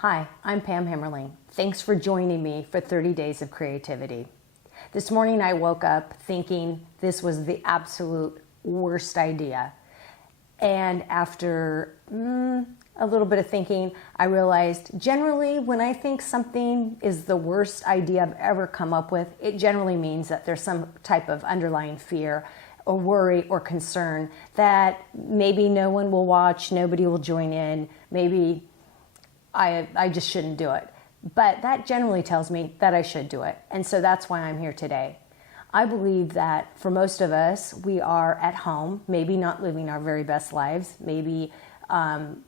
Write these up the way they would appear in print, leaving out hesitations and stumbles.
Hi, I'm Pam Hammerling. Thanks for joining me for 30 Days of Creativity. This morning I woke up thinking this was the absolute worst idea. And after a little bit of thinking, I realized generally when I think something is the worst idea I've ever come up with, it generally means that there's some type of underlying fear or worry or concern that maybe no one will watch, nobody will join in, maybe I just shouldn't do it. But that generally tells me that I should do it. And so that's why I'm here today. I believe that for most of us, we are at home, maybe not living our very best lives, maybe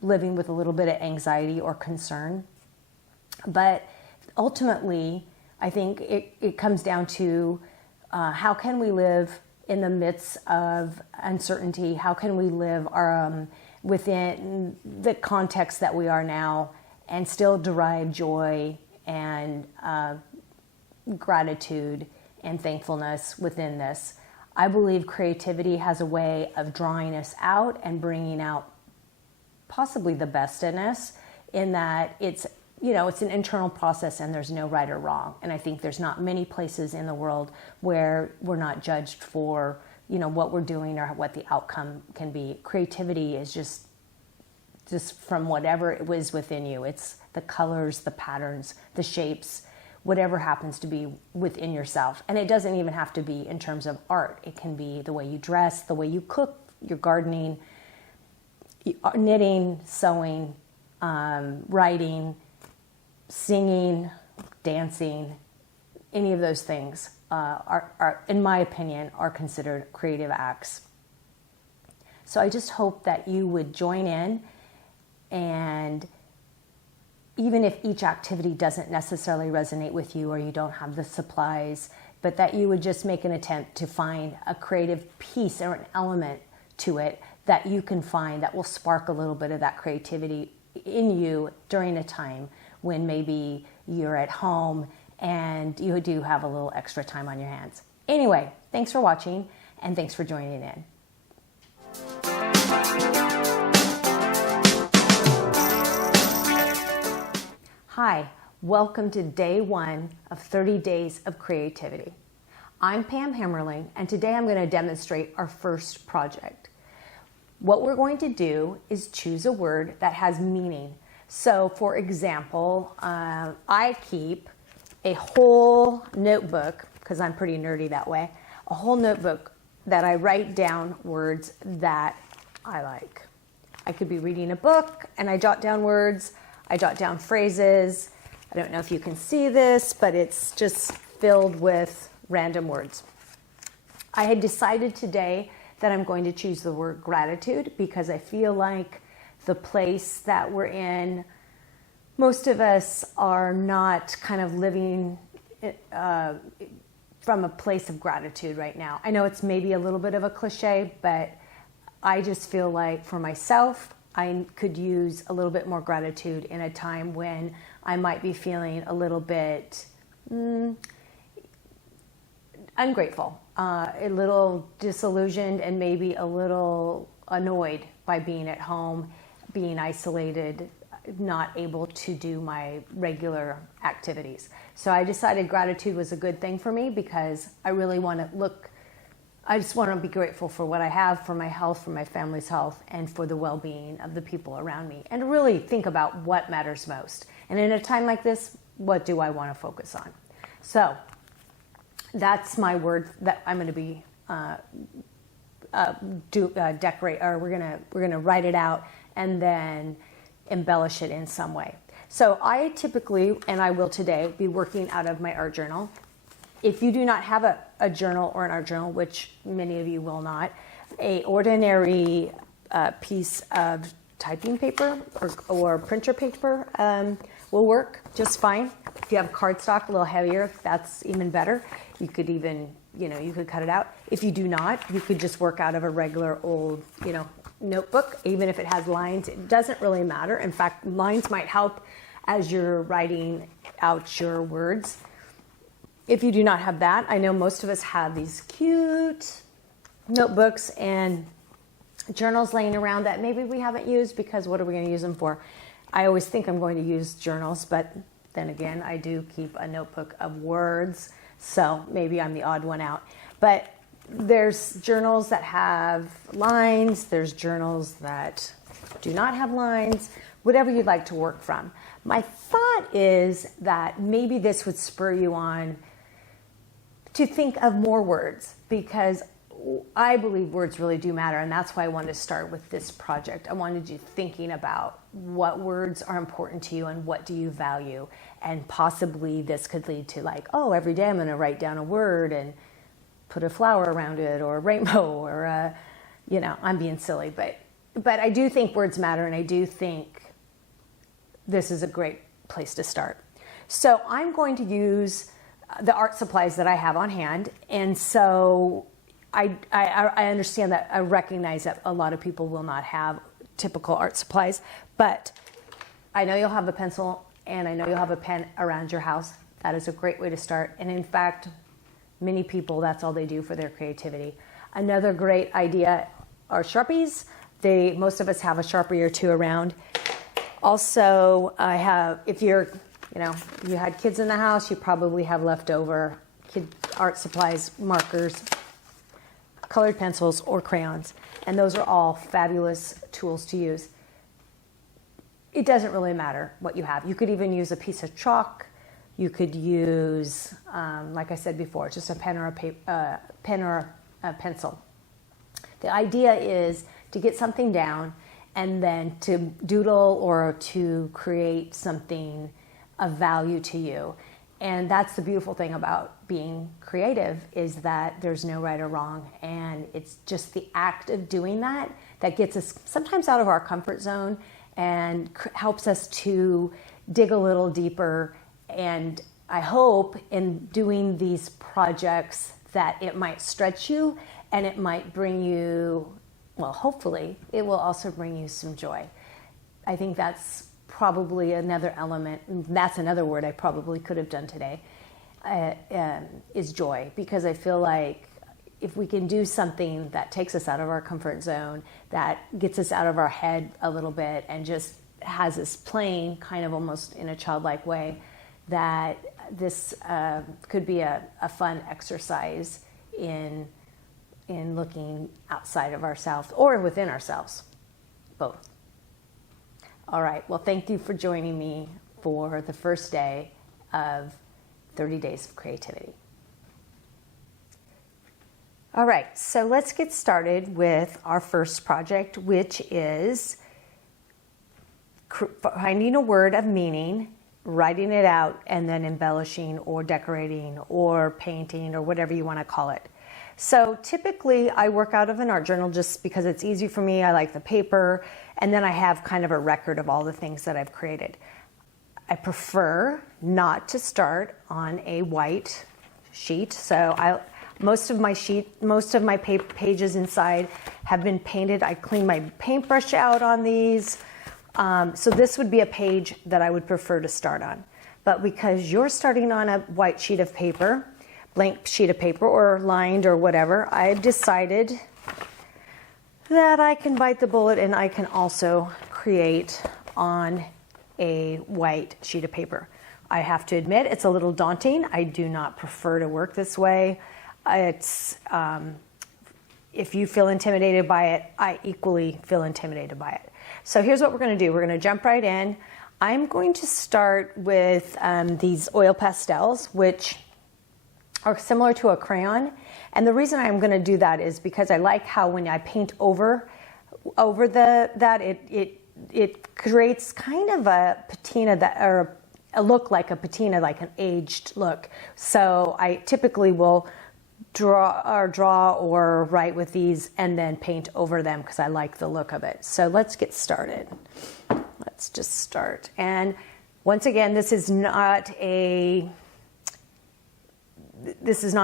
living with a little bit of anxiety or concern. But ultimately, I think it comes down to how can we live in the midst of uncertainty? How can we live within the context that we are now and still derive joy and gratitude and thankfulness within this? I believe creativity has a way of drawing us out and bringing out possibly the best in us, in that it's an internal process and there's no right or wrong. And I think there's not many places in the world where we're not judged for what we're doing or what the outcome can be. Creativity is just from whatever it was within you. It's the colors, the patterns, the shapes, whatever happens to be within yourself. And it doesn't even have to be in terms of art. It can be the way you dress, the way you cook, your gardening, knitting, sewing, writing, singing, dancing. Any of those things are, in my opinion, are considered creative acts. So I just hope that you would join in, and even if each activity doesn't necessarily resonate with you or you don't have the supplies, but that you would just make an attempt to find a creative piece or an element to it that you can find that will spark a little bit of that creativity in you during a time when maybe you're at home and you do have a little extra time on your hands. Anyway, thanks for watching and thanks for joining in. Hi, welcome to day 1 of 30 Days of Creativity. I'm Pam Hammerling, and today I'm going to demonstrate our first project. What we're going to do is choose a word that has meaning. So, for example, I keep a whole notebook, because I'm pretty nerdy that way, a whole notebook that I write down words that I like. I could be reading a book and I jot down words. I jot down phrases. I don't know if you can see this, but it's just filled with random words. I had decided today that I'm going to choose the word gratitude because I feel like the place that we're in, most of us are not kind of living from a place of gratitude right now. I know it's maybe a little bit of a cliche, but I just feel like for myself, I could use a little bit more gratitude in a time when I might be feeling a little bit ungrateful, a little disillusioned, and maybe a little annoyed by being at home, being isolated, not able to do my regular activities. So I decided gratitude was a good thing for me because I really want to I just want to be grateful for what I have, for my health, for my family's health, and for the well-being of the people around me, and really think about what matters most. And in a time like this, what do I want to focus on? So that's my word that I'm going to be decorate, or we're gonna write it out and then embellish it in some way. So I typically, and I will today, be working out of my art journal. If you do not have a journal or an art journal, which many of you will not, a ordinary piece of typing paper or printer paper will work just fine. If you have cardstock, a little heavier, that's even better. You could even, you could cut it out. If you do not, you could just work out of a regular old, notebook, even if it has lines. It doesn't really matter. In fact, lines might help as you're writing out your words. If you do not have that, I know most of us have these cute notebooks and journals laying around that maybe we haven't used because what are we going to use them for? I always think I'm going to use journals, but then again, I do keep a notebook of words, so maybe I'm the odd one out. But there's journals that have lines, there's journals that do not have lines, whatever you'd like to work from. My thought is that maybe this would spur you on to think of more words, because I believe words really do matter, and that's why I wanted to start with this project. I wanted you thinking about what words are important to you and what do you value, and possibly this could lead to like, oh, every day I'm going to write down a word and put a flower around it or a rainbow or a, you know, I'm being silly, but I do think words matter, and I do think this is a great place to start. So I'm going to use the art supplies that I have on hand, and so I understand that, I recognize that a lot of people will not have typical art supplies, but I know you'll have a pencil and I know you'll have a pen around your house. That is a great way to start, and in fact, many people, that's all they do for their creativity. Another great idea are Sharpies. Most of us have a Sharpie or two around. Also, I have, if you're, you know, you had kids in the house, you probably have leftover kid art supplies, markers, colored pencils, or crayons. And those are all fabulous tools to use. It doesn't really matter what you have. You could even use a piece of chalk. You could use, like I said before, just a pen or a pencil. The idea is to get something down and then to doodle or to create something of value to you. And that's the beautiful thing about being creative, is that there's no right or wrong. And it's just the act of doing that that gets us sometimes out of our comfort zone and helps us to dig a little deeper. And I hope in doing these projects that it might stretch you and it might bring you, well, hopefully it will also bring you some joy. I think that's probably another element, that's another word I probably could have done today, is joy. Because I feel like if we can do something that takes us out of our comfort zone, that gets us out of our head a little bit and just has us playing kind of almost in a childlike way, that this could be a fun exercise in looking outside of ourselves or within ourselves, both. All right, well, thank you for joining me for the first day of 30 Days of Creativity. All right, so let's get started with our first project, which is finding a word of meaning, writing it out, and then embellishing or decorating or painting or whatever you want to call it. So typically I work out of an art journal just because it's easy for me. I like the paper, and then I have kind of a record of all the things that I've created. I prefer not to start on a white sheet. So most of my pages inside have been painted. I clean my paintbrush out on these. So this would be a page that I would prefer to start on. But because you're starting on a white sheet of paper, blank sheet of paper or lined or whatever, I've decided that I can bite the bullet and I can also create on a white sheet of paper. I have to admit it's a little daunting. I do not prefer to work this way. It's if you feel intimidated by it, I equally feel intimidated by it. So here's what we're going to do. We're going to jump right in. I'm going to start with these oil pastels, which are similar to a crayon. And the reason I'm going to do that is because I like how when I paint over it creates kind of a patina or a look like a patina, like an aged look. So I typically will draw or write with these and then paint over them because I like the look of it. So let's get started. Let's just start. And once again, this is not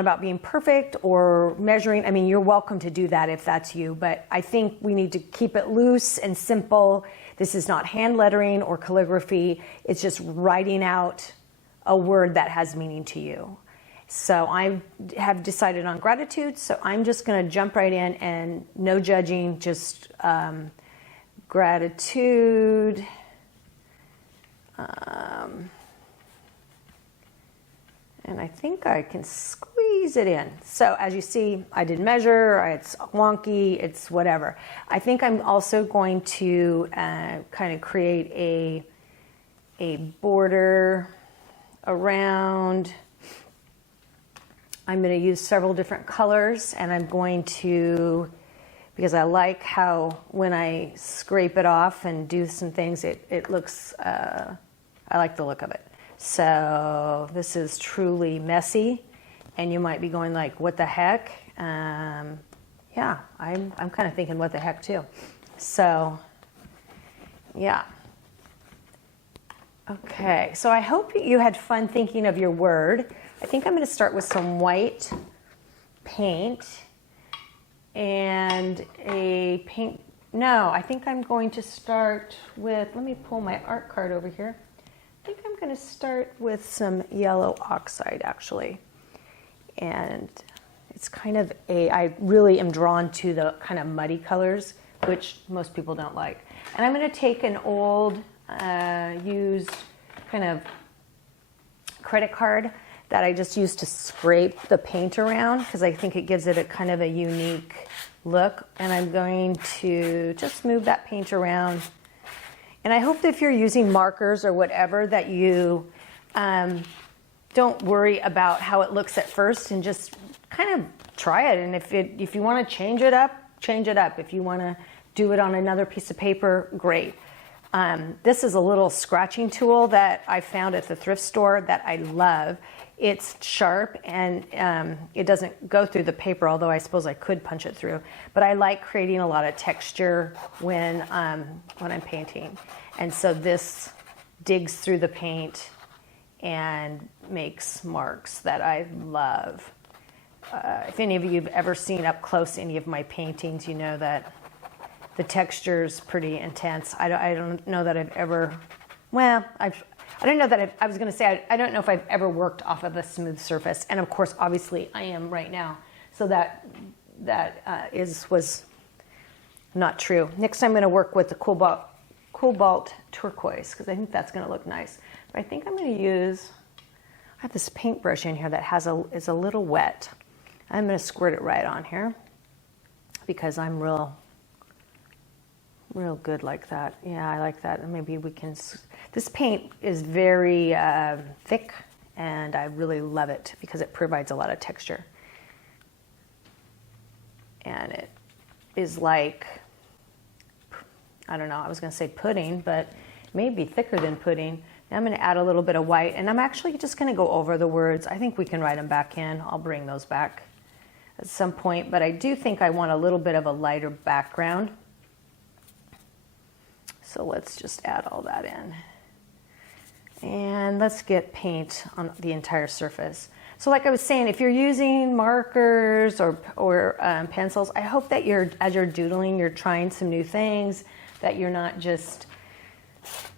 about being perfect or measuring. I mean, you're welcome to do that if that's you, but I think we need to keep it loose and simple. This is not hand lettering or calligraphy. It's just writing out a word that has meaning to you. So I have decided on gratitude, so I'm just going to jump right in and no judging, just gratitude And I think I can squeeze it in. So as you see, I didn't measure, it's wonky, it's whatever. I think I'm also going to kind of create a border around. I'm going to use several different colors, and I'm going to, because I like how when I scrape it off and do some things, it looks, I like the look of it. So this is truly messy, and you might be going like, what the heck? Yeah, I'm kind of thinking what the heck too. So yeah. Okay, so I hope you had fun thinking of your word. I think I'm going to start with some white paint and a paint. No, I think I'm going to start with, let me pull my art card over here. I think I'm going to start with some yellow oxide actually. And it's kind of I really am drawn to the kind of muddy colors, which most people don't like. And I'm going to take an old used kind of credit card that I just used to scrape the paint around because I think it gives it a kind of a unique look. And I'm going to just move that paint around. And I hope that if you're using markers or whatever that you don't worry about how it looks at first and just kind of try it. And if you want to change it up, change it up. If you want to do it on another piece of paper, great. This is a little scratching tool that I found at the thrift store that I love. It's sharp and it doesn't go through the paper, although I suppose I could punch it through. But I like creating a lot of texture when I'm painting. And so this digs through the paint and makes marks that I love. If any of you have ever seen up close any of my paintings, you know that the texture is pretty intense. I don't know that I've ever, well, I don't know that I was going to say, I don't know if I've ever worked off of a smooth surface. And of course, obviously I am right now. So that was not true. Next I'm going to work with the Cobalt Turquoise because I think that's going to look nice. But I think I'm going to use, I have this paintbrush in here that is a little wet. I'm going to squirt it right on here because I'm real good like that. Yeah, I like that. And maybe we can, this paint is very thick and I really love it because it provides a lot of texture. And it is like, I don't know, I was going to say pudding, but maybe thicker than pudding. Now I'm going to add a little bit of white, and I'm actually just going to go over the words. I think we can write them back in. I'll bring those back at some point, but I do think I want a little bit of a lighter background. So let's just add all that in. And let's get paint on the entire surface. So like I was saying, if you're using markers or pencils, I hope that as you're doodling, you're trying some new things, that you're not just,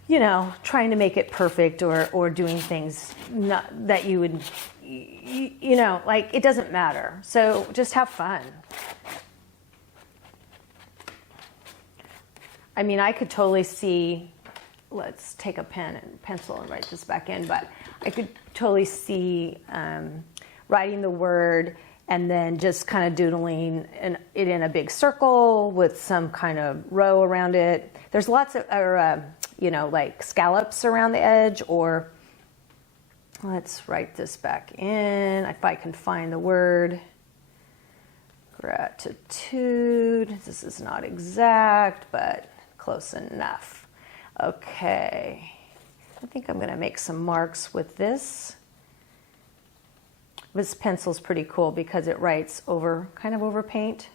you know, trying to make it perfect or doing things that you would, you know, like it doesn't matter. So just have fun. I mean, I could totally see, let's take a pen and pencil and write this back in, but I could totally see writing the word and then just kind of doodling it in a big circle with some kind of row around it. There's lots of, you know, like scallops around the edge, or let's write this back in, if I can find the word. Gratitude. This is not exact, but close enough. Okay. I think I'm going to make some marks with this. This pencil's pretty cool because it writes over, kind of over paint.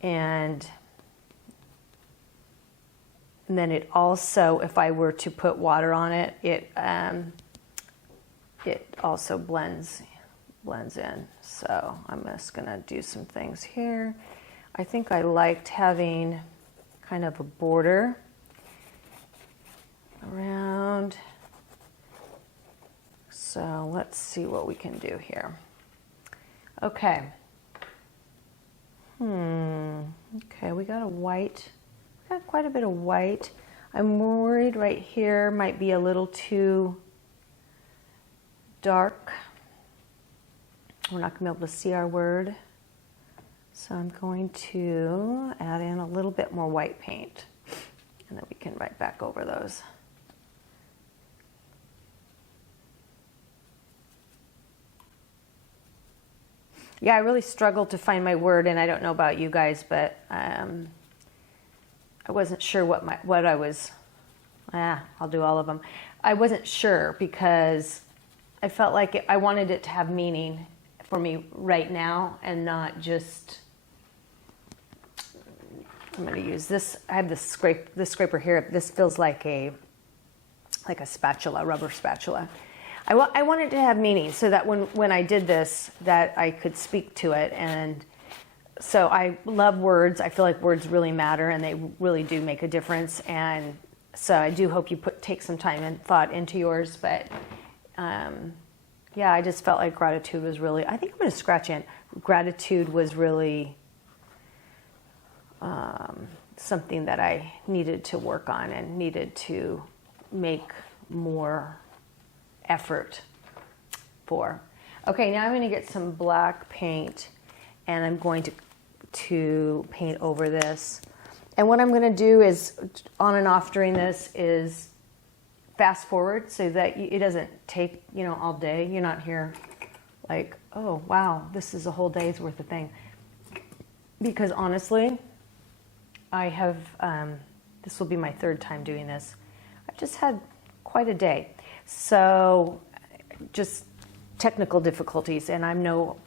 And then it also, if I were to put water on it, it also blends in. So I'm just going to do some things here. I think I liked having kind of a border around. So let's see what we can do here. Okay. Okay, we got a white, we got quite a bit of white. I'm worried right here might be a little too dark. We're not going to be able to see our word. So I'm going to add in a little bit more white paint, and then we can write back over those. Yeah, I really struggled to find my word, and I don't know about you guys, but I wasn't sure what I was. I'll do all of them. I wasn't sure because I felt like I wanted it to have meaning for me right now, and not just. I'm going to use this. I have this scraper here. This feels like a spatula, rubber spatula. I wanted to have meaning so that when I did this, that I could speak to it. And so I love words. I feel like words really matter, and they really do make a difference. And so I do hope you take some time and thought into yours. But yeah, I just felt like gratitude was really, I think I'm going to scratch in. Gratitude was really something that I needed to work on and needed to make more effort for. Okay, now I'm going to get some black paint, and I'm going to paint over this. And what I'm going to do is, on and off during this, is fast forward so that it doesn't take, all day. You're not here like, oh, wow, this is a whole day's worth of thing. Because honestly, I have, this will be my third time doing this. I've just had quite a day. So just technical difficulties, and I'm no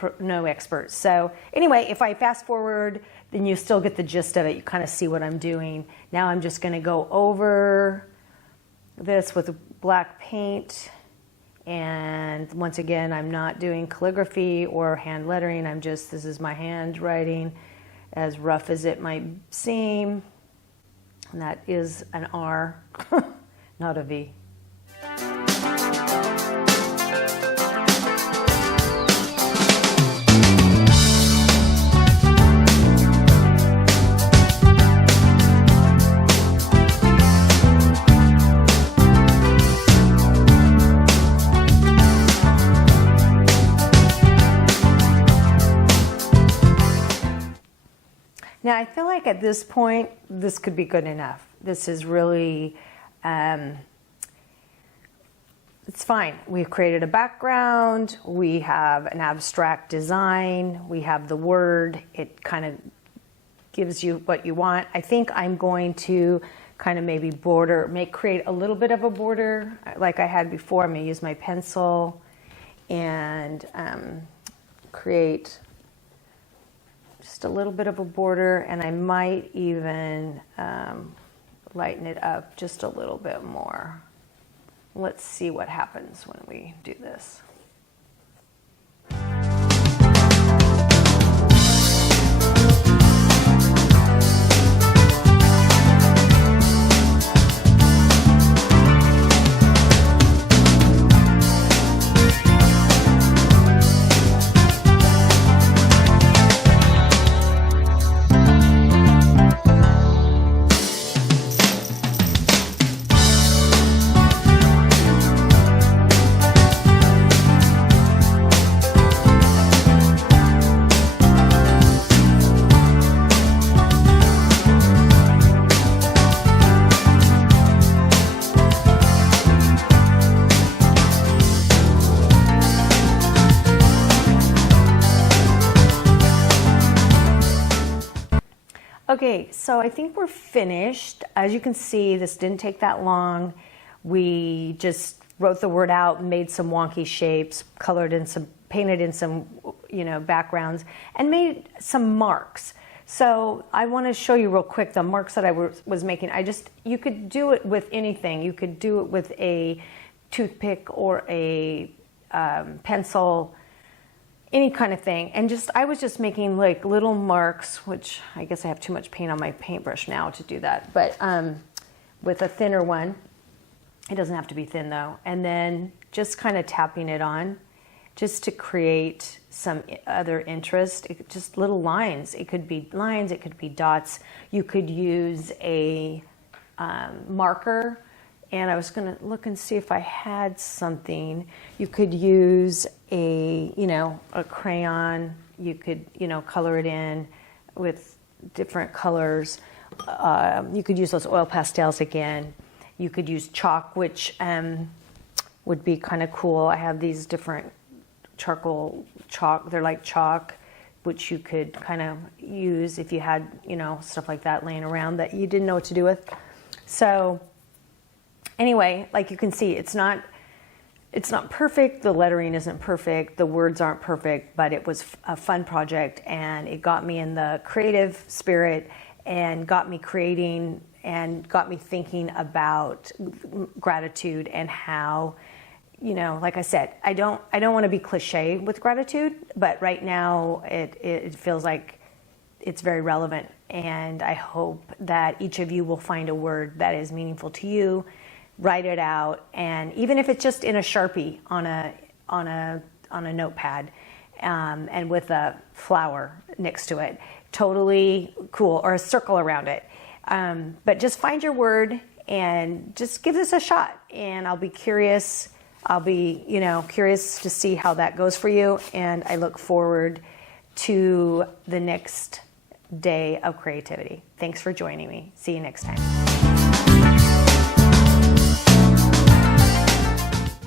expert. So anyway, if I fast forward, then you still get the gist of it. You kind of see what I'm doing. Now I'm just going to go over this with black paint. And once again, I'm not doing calligraphy or hand lettering. this is my handwriting, as rough as it might seem. And that is an R, not a V. Now, I feel like at this point, this could be good enough. This is really, it's fine. We've created a background. We have an abstract design. We have the word. It kind of gives you what you want. I think I'm going to kind of maybe create a little bit of a border like I had before. I'm going to use my pencil and create just a little bit of a border, and I might even lighten it up just a little bit more. Let's see what happens when we do this. Okay, so I think we're finished. As you can see, this didn't take that long. We just wrote the word out, made some wonky shapes, painted in some, backgrounds, and made some marks. So I want to show you real quick the marks that I was making. You could do it with anything. You could do it with a toothpick or a pencil, any kind of thing. And I was just making like little marks, which I guess I have too much paint on my paintbrush now to do that. But with a thinner one, it doesn't have to be thin though. And then just kind of tapping it on just to create some other interest. Just little lines. It could be lines, it could be dots. You could use a marker, and I was going to look and see if I had something. You could use a crayon. You could, color it in with different colors. You could use those oil pastels again. You could use chalk, which would be kind of cool. I have these different charcoal chalk. They're like chalk, which you could kind of use if you had, stuff like that laying around that you didn't know what to do with. So anyway, like you can see, it's not perfect. The lettering isn't perfect. The words aren't perfect, but it was a fun project, and it got me in the creative spirit and got me creating and got me thinking about gratitude and how, like I said, I don't want to be cliche with gratitude, but right now it feels like it's very relevant. And I hope that each of you will find a word that is meaningful to you, write it out, and even if it's just in a Sharpie on a notepad, and with a flower next to it, totally cool, or a circle around it. But just find your word and just give this a shot. And I'll be curious. I'll be, curious to see how that goes for you. And I look forward to the next day of creativity. Thanks for joining me. See you next time.